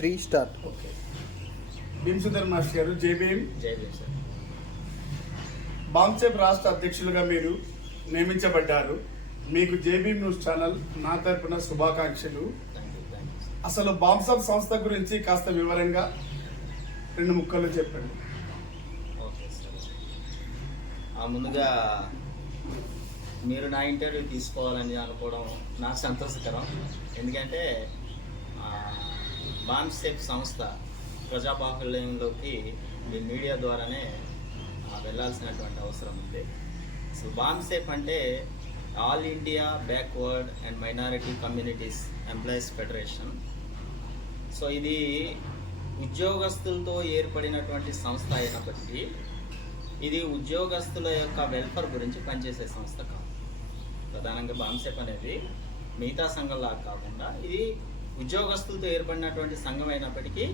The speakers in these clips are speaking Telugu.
3 start. Okay. Bhim Sundar master గారు, జై భీమ్. జై భీమ్ సార్. బాంసెప్ రాష్ట్ర అధ్యక్షులుగా మీరు నియమించబడ్డారు. మీకు జై భీమ్ న్యూస్ ఛానల్ నా తరపున శుభాకాంక్షలు. Thank you sir. అసలు బాంసెప్ సంస్థ గురించి కాస్త వివరంగా 2 ముక్కలు చెప్పండి. Okay sir. ముందుగా మీరు నా ఇంటర్వ్యూ తీసుకోవాలని అనుకోవడం నాకు సంతోషకరం. ఎందుకంటే బాంసెప్ సంస్థ ప్రజాబాహుళ్యంలోకి మీ మీడియా ద్వారానే వెళ్ళాల్సినటువంటి అవసరం ఉంది. సో బాంసెప్ అంటే all India backward and minority communities employees federation. So ఇది ఉద్యోగస్తులతో ఏర్పడినటువంటి సంస్థ అయినప్పటికీ ఇది ఉద్యోగస్తుల యొక్క వెల్ఫేర్ గురించి పనిచేసే సంస్థ కాదు. ప్రధానంగా బాంసెప్ అనేది మిగతా సంఘంలా కాకుండా ఇది ఉద్యోగస్తులతో ఏర్పడినటువంటి సంఘం అయినప్పటికీ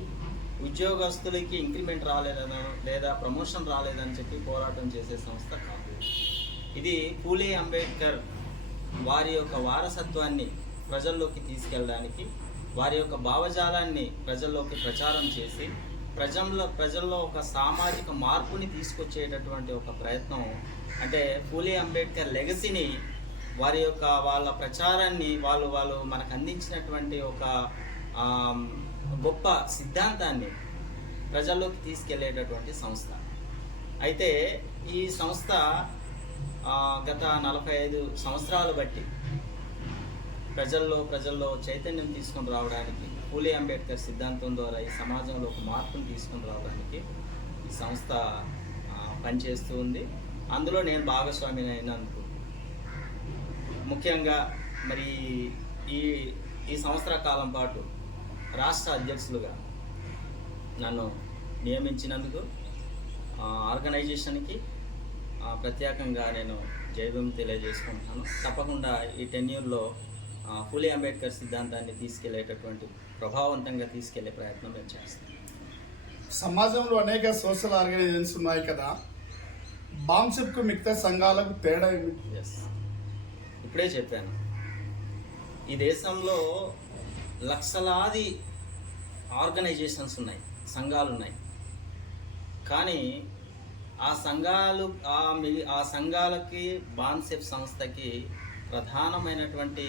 ఉద్యోగస్తులకి ఇంక్రిమెంట్ రాలేదనో లేదా ప్రమోషన్ రాలేదని చెప్పి పోరాటం చేసే సంస్థ కాదు. ఇది పూలే అంబేద్కర్ వారి యొక్క వారసత్వాన్ని ప్రజల్లోకి తీసుకెళ్ళడానికి, వారి యొక్క భావజాలాన్ని ప్రజల్లోకి ప్రచారం చేసి ప్రజల్లో ఒక సామాజిక మార్పుని తీసుకొచ్చేటటువంటి ఒక ప్రయత్నం. అంటే పూలే అంబేద్కర్ లెగసీని, వాళ్ళ ప్రచారాన్ని వాళ్ళు మనకు అందించినటువంటి ఒక గొప్ప సిద్ధాంతాన్ని ప్రజల్లోకి తీసుకెళ్లేటటువంటి సంస్థ. అయితే ఈ సంస్థ గత 45 సంవత్సరాలు బట్టి ప్రజల్లో చైతన్యం తీసుకొని రావడానికి, పూలే అంబేద్కర్ సిద్ధాంతం ద్వారా ఈ సమాజంలో ఒక మార్పును తీసుకొని రావడానికి ఈ సంస్థ పనిచేస్తూ ఉంది. అందులో నేను భాగస్వామిని అయినందుకు ముఖ్యంగా మరి ఈ సంవత్సర కాలం పాటు రాష్ట్ర అధ్యక్షులుగా నన్ను నియమించినందుకు ఆర్గనైజేషన్కి ప్రత్యేకంగా నేను జై భీమ్ తెలియజేసుకుంటున్నాను. తప్పకుండా ఈ టెన్యూర్లో పూలే అంబేద్కర్ సిద్ధాంతాన్ని తీసుకెళ్లేటటువంటి ప్రభావవంతంగా తీసుకెళ్లే ప్రయత్నం నేను చేస్తాను. సమాజంలో అనేక సోషల్ ఆర్గనైజేషన్స్ ఉన్నాయి కదా, బాంసెప్కు మిగతా సంఘాలకు తేడా ఏమిటి? ఎస్, ఇప్పుడే చెప్పాను. ఈ దేశంలో లక్షలాది ఆర్గనైజేషన్స్ ఉన్నాయి, సంఘాలు ఉన్నాయి. కానీ ఆ సంఘాలకి బాంసెప్ సంస్థకి ప్రధానమైనటువంటి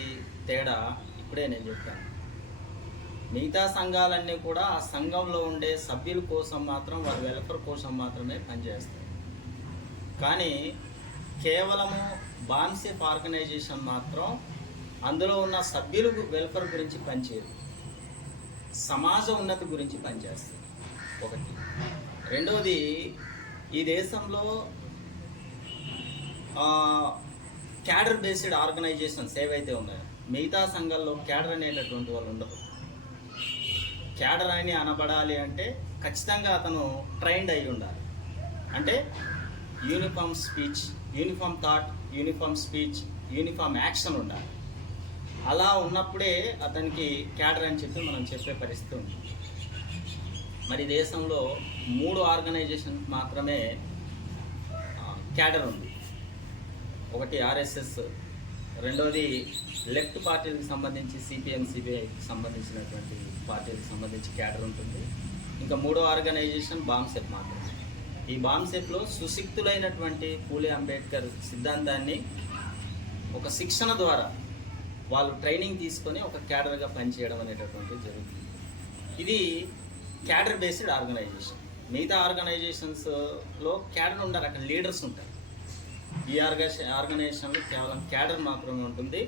తేడా ఇప్పుడే నేను చెప్పాను. మిగతా సంఘాలన్నీ కూడా ఆ సంఘంలో ఉండే సభ్యుల కోసం మాత్రం, వారి వెల్ఫేర్ కోసం మాత్రమే పనిచేస్తాయి. కానీ కేవలము బాంసెప్ ఆర్గనైజేషన్ మాత్రం అందులో ఉన్న సభ్యుల వెల్ఫేర్ గురించి పనిచేయదు, సమాజ ఉన్నతి గురించి పనిచేస్తుంది. ఒకటి. రెండవది, ఈ దేశంలో క్యాడర్ బేస్డ్ ఆర్గనైజేషన్స్ ఏవైతే ఉన్నాయో, మిగతా సంఘాల్లో క్యాడర్ అనేటటువంటి వాళ్ళు ఉండరు. క్యాడర్ అని అనబడాలి అంటే ఖచ్చితంగా అతను ట్రైన్డ్ అయి ఉండాలి. అంటే uniform speech, uniform thought, uniform speech, uniform action ఉండాలి. అలా ఉన్నప్పుడే అతనికి క్యాడర్ అని చెప్పి మనం చెప్పే పరిస్థితి ఉంది. మరి దేశంలో 3 ఆర్గనైజేషన్ మాత్రమే క్యాడర్ ఉంది. ఒకటి ఆర్ఎస్ఎస్, రెండోది లెఫ్ట్ పార్టీలకు సంబంధించి సిపిఎం, సిపిఐకి సంబంధించినటువంటి పార్టీలకు సంబంధించి క్యాడర్ ఉంటుంది. ఇంకా 3వ ఆర్గనైజేషన్ బాంసెప్ మాత్రమే. ఈ బాంసెప్లో సుశిక్తులైనటువంటి పూలే అంబేద్కర్ సిద్ధాంతాన్ని ఒక శిక్షణ ద్వారా వాళ్ళు ట్రైనింగ్ తీసుకొని ఒక క్యాడర్గా పనిచేయడం అనేటటువంటిది జరుగుతుంది. ఇది క్యాడర్ బేస్డ్ ఆర్గనైజేషన్. మిగతా ఆర్గనైజేషన్స్లో క్యాడర్ ఉండరు, అక్కడ లీడర్స్ ఉంటారు. ఈ ఆర్గనైజేషన్లో కేవలం క్యాడర్ మాత్రమే ఉంటుంది.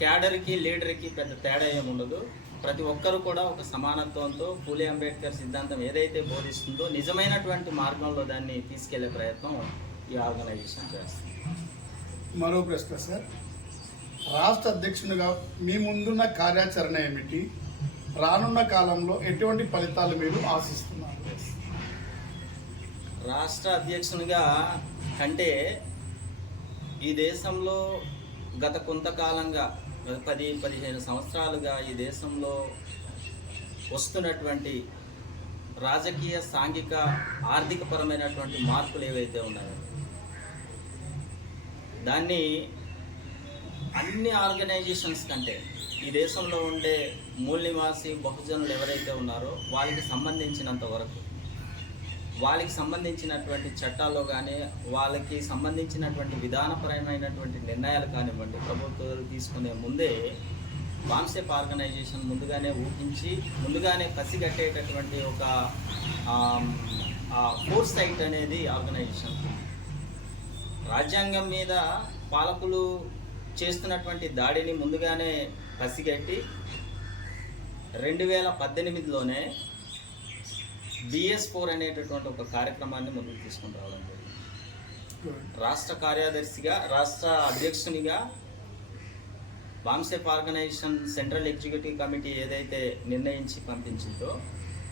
క్యాడర్కి లీడర్కి పెద్ద తేడా ఏమి ఉండదు. ప్రతి ఒక్కరూ కూడా ఒక సమానత్వంతో పూలే అంబేద్కర్ సిద్ధాంతం ఏదైతే బోధిస్తుందో నిజమైనటువంటి మార్గంలో దాన్ని తీసుకెళ్లే ప్రయత్నం ఈ ఆర్గనైజేషన్ చేస్తుంది. మరో ప్రశ్న సార్, రాష్ట్ర అధ్యక్షునిగా మీ ముందున్న కార్యాచరణ ఏమిటి? రానున్న కాలంలో ఎటువంటి ఫలితాలు మీరు ఆశిస్తున్నారు? రాష్ట్ర అధ్యక్షునిగా కంటే ఈ దేశంలో గత కొంతకాలంగా 10-15 సంవత్సరాలుగా ఈ దేశంలో వస్తున్నటువంటి రాజకీయ, సాంఘిక, ఆర్థికపరమైనటువంటి మార్పులు ఏవైతే ఉన్నాయో దాన్ని అన్ని ఆర్గనైజేషన్స్ కంటే ఈ దేశంలో ఉండే మూల నివాసి బహుజనులు ఎవరైతే ఉన్నారో వాళ్ళకి సంబంధించినంత వరకు, వాళ్ళకి సంబంధించినటువంటి చట్టాల్లో కానీ, వాళ్ళకి సంబంధించినటువంటి విధానపరమైనటువంటి నిర్ణయాలు కానివ్వండి, ప్రభుత్వాలు తీసుకునే ముందే బామ్సెప్ ఆర్గనైజేషన్ ముందుగానే ఊహించి, ముందుగానే పసిగట్టేటటువంటి ఒక ఫోర్ సైట్ అనేది ఆర్గనైజేషన్. రాజ్యాంగం మీద పాలకులు చేస్తున్నటువంటి దాడిని ముందుగానే పసిగట్టి 2018లోనే BS4 అనేటటువంటి ఒక కార్యక్రమాన్ని ముందుకు తీసుకుని రావడం జరిగింది. రాష్ట్ర కార్యదర్శిగా, రాష్ట్ర అధ్యక్షునిగా బామ్సెప్ ఆర్గనైజేషన్ సెంట్రల్ ఎగ్జిక్యూటివ్ కమిటీ ఏదైతే నిర్ణయించి పంపించిందో,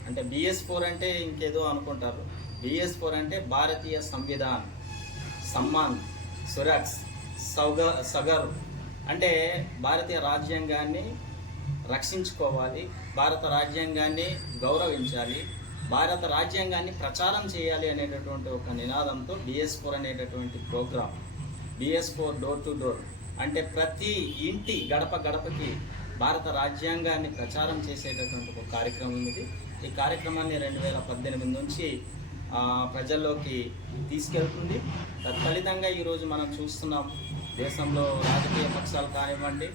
అంటే BS4 అంటే ఇంకేదో అనుకుంటారు. BS4 అంటే భారతీయ సంవిధాన్, సమ్మాన్, సురక్ష, సగర్, అంటే భారతీయ రాజ్యాంగాన్ని రక్షించుకోవాలి, భారత రాజ్యాంగాన్ని గౌరవించాలి, భారత రాజ్యాంగాన్ని ప్రచారం చేయాలి అనేటటువంటి ఒక నినాదంతో BS4 అనేటటువంటి programme. BS4 door to door అంటే ప్రతి ఇంటి గడప గడపకి భారత రాజ్యాంగాన్ని ప్రచారం చేసేటటువంటి ఒక కార్యక్రమం ఇది. ఈ కార్యక్రమాన్ని 2018 నుంచి ప్రజల్లోకి తీసుకెళ్తుంది. తత్ఫలితంగా ఈరోజు మనం చూస్తున్నాం, దేశంలో రాజకీయ పక్షాలు కానివ్వండి,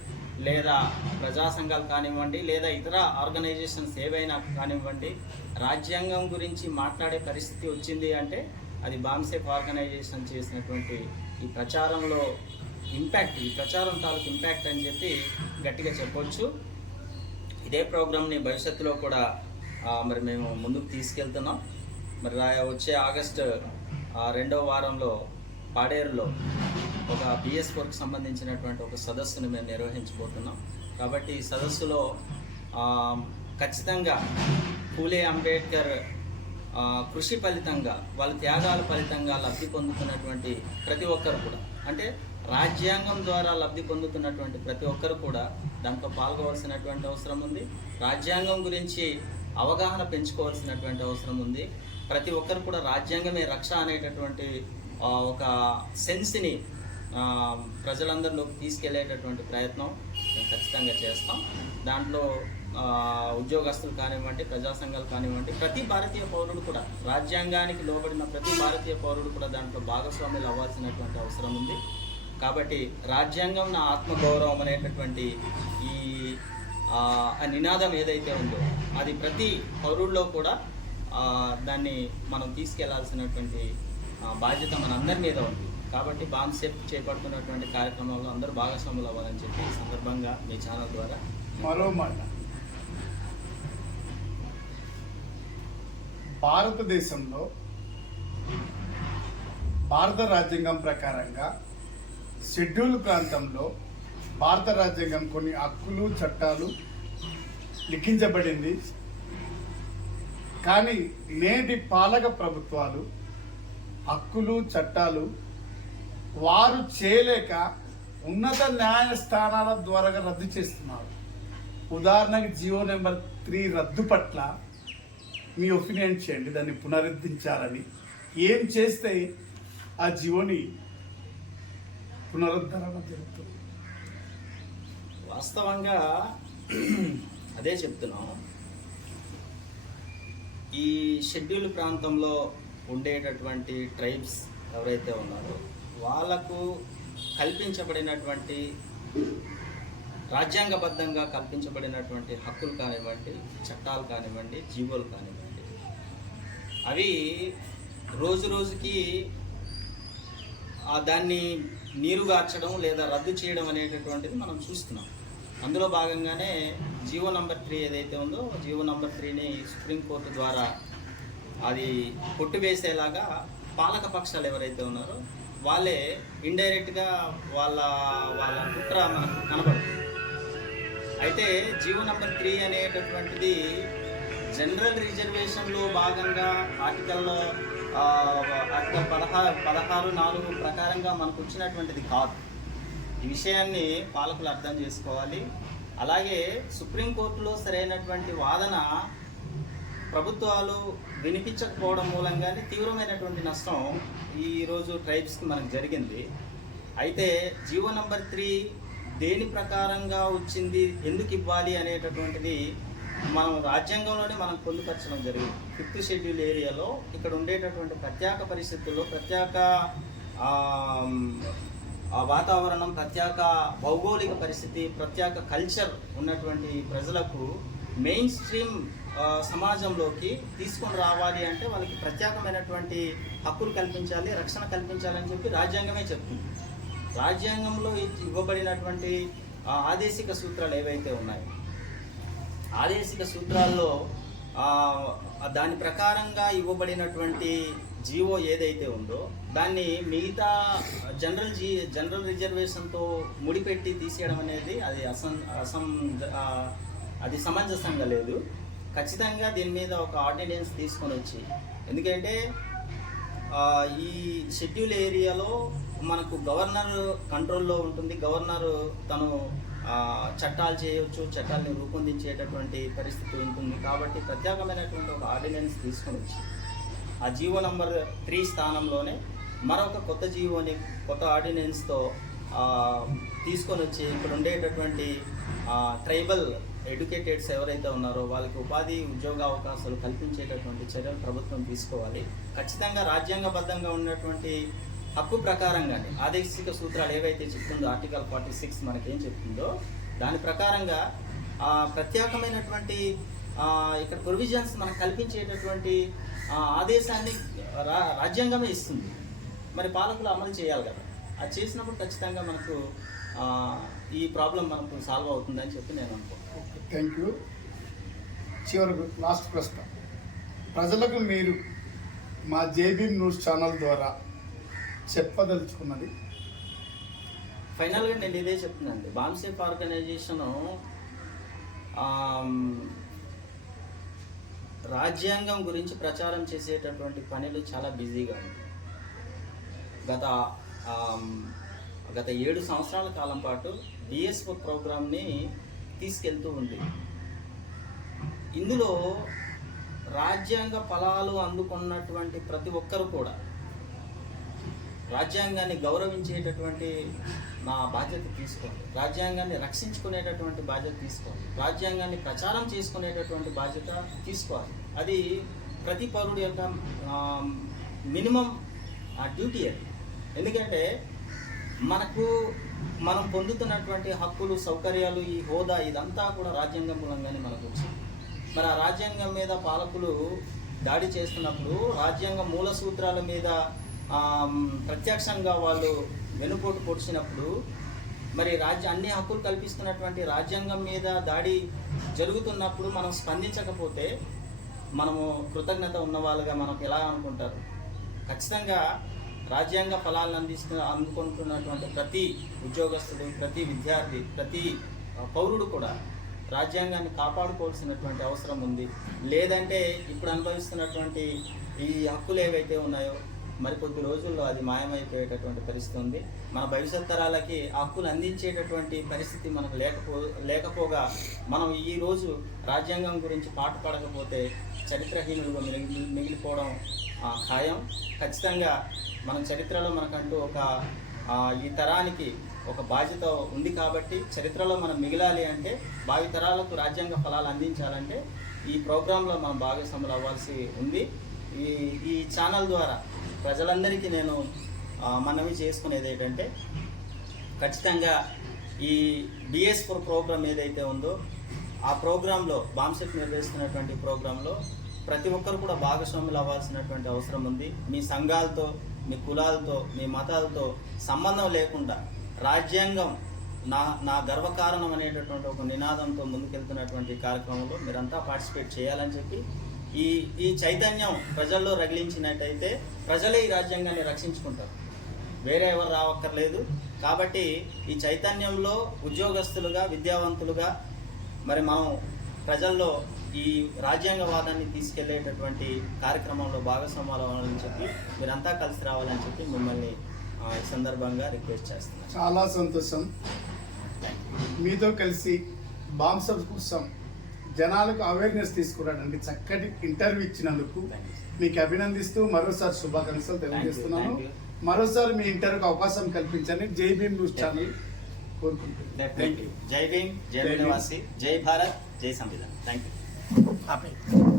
లేదా ప్రజా సంఘాలు కానివ్వండి, లేదా ఇతర ఆర్గనైజేషన్స్ ఏవైనా కానివ్వండి, రాజ్యాంగం గురించి మాట్లాడే పరిస్థితి వచ్చింది అంటే అది బామ్సెప్ ఆర్గనైజేషన్ చేసినటువంటి ఈ ప్రచారంలో ఇంపాక్ట్, ఈ ప్రచారం తాలూకు ఇంపాక్ట్ అని చెప్పి గట్టిగా చెప్పొచ్చు. ఇదే ప్రోగ్రామ్ని భవిష్యత్తులో కూడా మరి మేము ముందుకు తీసుకెళ్తున్నాం. మరి వచ్చే ఆగస్టు 2వ వారంలో పాడేరులో ఒక BS4కి సంబంధించినటువంటి ఒక సదస్సును మేము నిర్వహించబోతున్నాం. కాబట్టి ఈ సదస్సులో ఖచ్చితంగా పూలే అంబేద్కర్ కృషి ఫలితంగా, వాళ్ళ త్యాగాల ఫలితంగా లబ్ధి పొందుతున్నటువంటి ప్రతి ఒక్కరు కూడా, అంటే రాజ్యాంగం ద్వారా లబ్ధి పొందుతున్నటువంటి ప్రతి ఒక్కరు కూడా దాంట్లో పాల్గొవలసినటువంటి అవసరం ఉంది. రాజ్యాంగం గురించి అవగాహన పెంచుకోవాల్సినటువంటి అవసరం ఉంది. ప్రతి ఒక్కరు కూడా రాజ్యాంగమే రక్ష అనేటటువంటి ఒక సెన్స్ని ప్రజలందరిలోకి తీసుకెళ్లేటటువంటి ప్రయత్నం మేము ఖచ్చితంగా చేస్తాం. దాంట్లో ఉద్యోగస్తులు కానివ్వండి, ప్రజా సంఘాలు కానివ్వండి, ప్రతి భారతీయ పౌరుడు కూడా, రాజ్యాంగానికి లోబడిన ప్రతి భారతీయ పౌరుడు కూడా దాంట్లో భాగస్వాములు అవ్వాల్సినటువంటి అవసరం ఉంది. కాబట్టి రాజ్యాంగం నా ఆత్మగౌరవం అనేటటువంటి ఈ నినాదం ఏదైతే ఉందో అది ప్రతి పౌరుల్లో కూడా దాన్ని మనం తీసుకెళ్లాల్సినటువంటి బాధ్యత మనందరి మీద ఉంది. కాబట్టి బామ్సెప్ చేపడుతున్నటువంటి కార్యక్రమంలో అందరూ భాగస్వాములు అవ్వాలని చెప్పి ఈ సందర్భంగా మీ ఛానల్ ద్వారా మరో మాట, భారతదేశంలో భారత రాజ్యాంగం ప్రకారంగా షెడ్యూల్ ప్రాంతంలో భారత రాజ్యాంగం కొన్ని హక్కులు, చట్టాలు లిఖించబడింది. కానీ నేటి పాలక ప్రభుత్వాలు హక్కులు, చట్టాలు వారు చేయలేక ఉన్నత న్యాయస్థానాల ద్వారా రద్దు చేస్తున్నారు. ఉదాహరణకి జీవో నెంబర్ 3 రద్దు పట్ల మీ ఒపీనియన్ చేయండి. దాన్ని పునరుద్ధరించాలని ఏం చేస్తే ఆ జీవోని పునరుద్ధరణ జరుగుతుంది? వాస్తవంగా అదే చెప్తున్నాం. ఈ షెడ్యూల్ ప్రాంతంలో ఉండేటటువంటి ట్రైబ్స్ ఎవరైతే ఉన్నారో వాళ్ళకు కల్పించబడినటువంటి, రాజ్యాంగబద్ధంగా కల్పించబడినటువంటి హక్కులు కానివ్వండి, చట్టాలు కానివ్వండి, జీవోలు కానివ్వండి, అవి రోజు రోజుకి దాన్ని నీరుగార్చడం లేదా రద్దు చేయడం అనేటటువంటిది మనం చూస్తున్నాం. అందులో భాగంగానే జీవో నంబర్ 3 ఏదైతే ఉందో, జీవో నంబర్ 3ని సుప్రీంకోర్టు ద్వారా అది కొట్టివేసేలాగా పాలక పక్షాలు ఎవరైతే ఉన్నారో వాళ్ళే ఇండైరెక్ట్గా వాళ్ళ కుట్ర మనకు కనబడుతుంది. అయితే జీవో నంబర్ 3 అనేటటువంటిది జనరల్ రిజర్వేషన్లో భాగంగా ఆర్టికల్ 16(4) ప్రకారంగా మనకు వచ్చినటువంటిది కాదు. ఈ విషయాన్ని పాలకులు అర్థం చేసుకోవాలి. అలాగే సుప్రీంకోర్టులో సరైనటువంటి వాదన ప్రభుత్వాలు వినిపించకపోవడం మూలంగానే తీవ్రమైనటువంటి నష్టం ఈరోజు ట్రైబ్స్కి మనకు జరిగింది. అయితే జీవో నంబర్ 3 దేని ప్రకారంగా వచ్చింది, ఎందుకు ఇవ్వాలి అనేటటువంటిది మనం రాజ్యాంగంలోనే మనం పొందుపరచడం జరిగింది. 5th షెడ్యూల్ ఏరియాలో ఇక్కడ ఉండేటటువంటి ప్రత్యేక పరిస్థితుల్లో ప్రత్యేక ఆ వాతావరణం, ప్రత్యేక భౌగోళిక పరిస్థితి, ప్రత్యేక కల్చర్ ఉన్నటువంటి ప్రజలకు మెయిన్ స్ట్రీమ్ సమాజంలోకి తీసుకొని రావాలి అంటే వాళ్ళకి ప్రత్యేకమైనటువంటి హక్కులు కల్పించాలి, రక్షణ కల్పించాలని చెప్పి రాజ్యాంగమే చెప్తుంది. రాజ్యాంగంలో ఇవ్వబడినటువంటి ఆదేశిక సూత్రాలు ఏవైతే ఉన్నాయో, ఆదేశిక సూత్రాల్లో దాని ప్రకారంగా ఇవ్వబడినటువంటి జీవో ఏదైతే ఉందో దాన్ని మిగతా జనరల్ రిజర్వేషన్తో ముడిపెట్టి తీసేయడం అనేది అది సమంజసంగా లేదు. ఖచ్చితంగా దీని మీద ఒక ఆర్డినెన్స్ తీసుకొని వచ్చి, ఎందుకంటే ఈ షెడ్యూల్ ఏరియాలో మనకు గవర్నర్ కంట్రోల్లో ఉంటుంది. గవర్నర్ తను చట్టాలు చేయవచ్చు, చట్టాలని రూపొందించేటటువంటి పరిస్థితి ఉంటుంది. కాబట్టి ప్రత్యేకమైనటువంటి ఒక ఆర్డినెన్స్ తీసుకొని వచ్చి ఆ జీవో నంబర్ 3 స్థానంలోనే మరొక కొత్త ఆర్డినెన్స్తో తీసుకొని వచ్చి ఇక్కడ ఉండేటటువంటి ట్రైబల్ ఎడ్యుకేటెడ్స్ ఎవరైతే ఉన్నారో వాళ్ళకి ఉపాధి, ఉద్యోగ అవకాశాలు కల్పించేటటువంటి చర్యలు ప్రభుత్వం తీసుకోవాలి. ఖచ్చితంగా రాజ్యాంగబద్ధంగా ఉన్నటువంటి హక్కు ప్రకారంగానే ఆదేశిక సూత్రాలు ఏవైతే చెప్తుందో ఆర్టికల్ 46 మనకేం చెప్తుందో దాని ప్రకారంగా ప్రత్యేకమైనటువంటి ఇక్కడ ప్రొవిజన్స్ మనకు కల్పించేటటువంటి ఆదేశాన్ని రాజ్యాంగమే ఇస్తుంది. మరి పాలకులు అమలు చేయాలి కదా. అది చేసినప్పుడు ఖచ్చితంగా మనకు ఈ ప్రాబ్లం మనకు సాల్వ్ అవుతుందని చెప్పి నేను అనుకుంటున్నాను. Thank you. చివరకు లాస్ట్ ప్రశ్న, ప్రజలకు మీరు మా జేబీ న్యూస్ ఛానల్ ద్వారా చెప్పదలుచుకున్నది? ఫైనల్గా నేను ఇదే చెప్తున్నానండి, బామ్సేఫ్ ఆర్గనైజేషను రాజ్యాంగం గురించి ప్రచారం చేసేటటువంటి పనులు చాలా బిజీగా ఉంది. గత 7 సంవత్సరాల కాలం పాటు డిఎస్ఓ ప్రోగ్రామ్ని తీసుకెళ్తూ ఉంది. ఇందులో రాజ్యాంగ ఫలాలు అందుకున్నటువంటి ప్రతి ఒక్కరు కూడా రాజ్యాంగాన్ని గౌరవించేటటువంటి నా బాధ్యత తీసుకోండి, రాజ్యాంగాన్ని రక్షించుకునేటటువంటి బాధ్యత తీసుకోవాలి, రాజ్యాంగాన్ని ప్రచారం చేసుకునేటటువంటి బాధ్యత తీసుకోవాలి. అది ప్రతి పౌరుడి యొక్క మినిమం డ్యూటీ అది. ఎందుకంటే మనం పొందుతున్నటువంటి హక్కులు, సౌకర్యాలు, ఈ హోదా ఇదంతా కూడా రాజ్యాంగం మూలంగానే మనకు వచ్చింది. మరి ఆ రాజ్యాంగం మీద పాలకులు దాడి చేస్తున్నప్పుడు రాజ్యాంగ మూల సూత్రాల మీద ప్రత్యక్షంగా వాళ్ళు వెనుపోటు పొడిచినప్పుడు మరి అన్ని హక్కులు కల్పిస్తున్నటువంటి రాజ్యాంగం మీద దాడి జరుగుతున్నప్పుడు మనం స్పందించకపోతే మనము కృతజ్ఞత ఉన్న వాళ్ళుగా మనకు ఎలా అనుకుంటారు? ఖచ్చితంగా రాజ్యాంగ ఫలాలను అందుకుంటున్నటువంటి ప్రతి ఉద్యోగస్తుడు, ప్రతి విద్యార్థి, ప్రతి పౌరుడు కూడా రాజ్యాంగాన్ని కాపాడుకోవాల్సినటువంటి అవసరం ఉంది. లేదంటే ఇప్పుడు అనుభవిస్తున్నటువంటి ఈ హక్కులు ఏవైతే ఉన్నాయో మరి కొద్ది రోజుల్లో అది మాయమైపోయేటటువంటి పరిస్థితి ఉంది. మన భవిష్యత్ తరాలకి ఆ హక్కులు అందించేటటువంటి పరిస్థితి మనకు లేకపోగా మనం ఈరోజు రాజ్యాంగం గురించి పాటు పడకపోతే చరిత్రహీనులుగా మిగిలిపోవడం ఖాయం. ఖచ్చితంగా మన చరిత్రలో మనకంటూ ఈ తరానికి ఒక బాధ్యత ఉంది. కాబట్టి చరిత్రలో మనం మిగిలాలి అంటే, భావి తరాలకు రాజ్యాంగ ఫలాలు అందించాలంటే ఈ ప్రోగ్రాంలో మనం భాగస్వాములు అవ్వాల్సి ఉంది. ఈ ఛానల్ ద్వారా ప్రజలందరికీ నేను మనవి చేసుకునేది ఏంటంటే, ఖచ్చితంగా ఈ BS4 ప్రోగ్రామ్ ఏదైతే ఉందో ఆ ప్రోగ్రాంలో బామ్సెట్ నిర్వహిస్తున్నటువంటి ప్రోగ్రాంలో ప్రతి ఒక్కరు కూడా భాగస్వాములు అవ్వాల్సినటువంటి అవసరం ఉంది. మీ సంఘాలతో, మీ కులాలతో, మీ మతాలతో సంబంధం లేకుండా రాజ్యాంగం నా గర్వకారణం అనేటటువంటి ఒక నినాదంతో ముందుకెళ్తున్నటువంటి కార్యక్రమంలో మీరంతా పార్టిసిపేట్ చేయాలని చెప్పి ఈ చైతన్యం ప్రజల్లో రగిలించినట్టయితే ప్రజలే ఈ రాజ్యాంగాన్ని రక్షించుకుంటారు, వేరే ఎవరు రావక్కర్లేదు. కాబట్టి ఈ చైతన్యంలో ఉద్యోగస్తులుగా, విద్యావంతులుగా మరి మనం ప్రజల్లో ఈ రాజ్యాంగవాదాన్ని తీసుకెళ్లేటటువంటి కార్యక్రమంలో భాగస్వాములు అవ్వాలని చెప్పి మీరంతా కలిసి రావాలని చెప్పి మిమ్మల్ని ఈ సందర్భంగా రిక్వెస్ట్ చేస్తున్నాను. చాలా సంతోషం. మీతో కలిసి బాంసప్ కోసం జనాలకు అవేర్నెస్ తీసుకురావడానికి చక్కటి ఇంటర్వ్యూ ఇచ్చినందుకు మీకు అభినందిస్తూ మరోసారి శుభాకాంక్షలు తెలియజేస్తున్నాను. మరోసారి మీ ఇంటర్వ్యూకి అవకాశం కల్పించండి. జై భీమ్ న్యూస్ ఛానల్ కోరుకుంటున్నాను. డెఫినెట్లీ. జై భీమ్, జై నివాసి, జై భారత్, జై సంవిధాన్. Thank you. ఆపే.